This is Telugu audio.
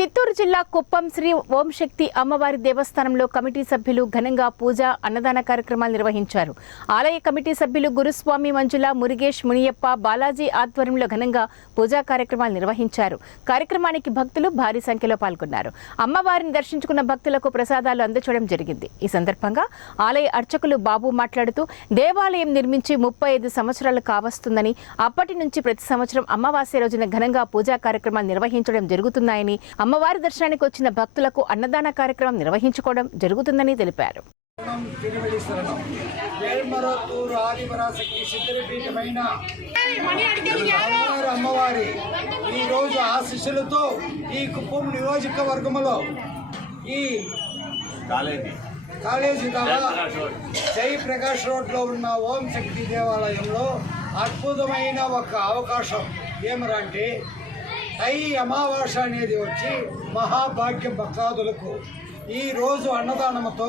చిత్తూరు జిల్లా కుప్పం శ్రీ ఓం శక్తి అమ్మవారి దేవస్థానంలో కమిటీ సభ్యులు ఘనంగా పూజ అన్నదాన కార్యక్రమాలు నిర్వహించారు. ఆలయ కమిటీ సభ్యులు గురుస్వామి మంజుల, మురుగేష్, మునియప్ప, బాలాజీ ఆధ్వర్యంలో ఘనంగా పూజా కార్యక్రమాలు నిర్వహించారు. కార్యక్రమానికి భక్తులు భారీ సంఖ్యలో పాల్గొన్నారు. అమ్మవారిని దర్శించుకున్న భక్తులకు ప్రసాదాలు అందజేయడం జరిగింది. ఈ సందర్భంగా ఆలయ అర్చకులు బాబు మాట్లాడుతూ దేవాలయం నిర్మించి 35 సంవత్సరాలు కావస్తుందని, అప్పటి నుంచి ప్రతి సంవత్సరం అమావాస్య రోజున ఘనంగా పూజా కార్యక్రమాలు నిర్వహించడం జరుగుతున్నాయని, అమ్మవారి దర్శనానికి వచ్చిన భక్తులకు అన్నదాన కార్యక్రమం నిర్వహించుకోవడం జరుగుతుందని తెలిపారు. అమ్మవారి ఈ రోజు ఆశీస్సులతో ఈ కుప్పం నియోజకవర్గంలో ఈ కాలేజీ జయప్రకాష్ రోడ్లో ఉన్న ఓం శక్తి దేవాలయంలో అద్భుతమైన ఒక అవకాశం ఏమరంటే అమావాస్య అనేది వచ్చి మహాభాగ్యం భక్తాదులకు ఈ రోజు అన్నదానంతో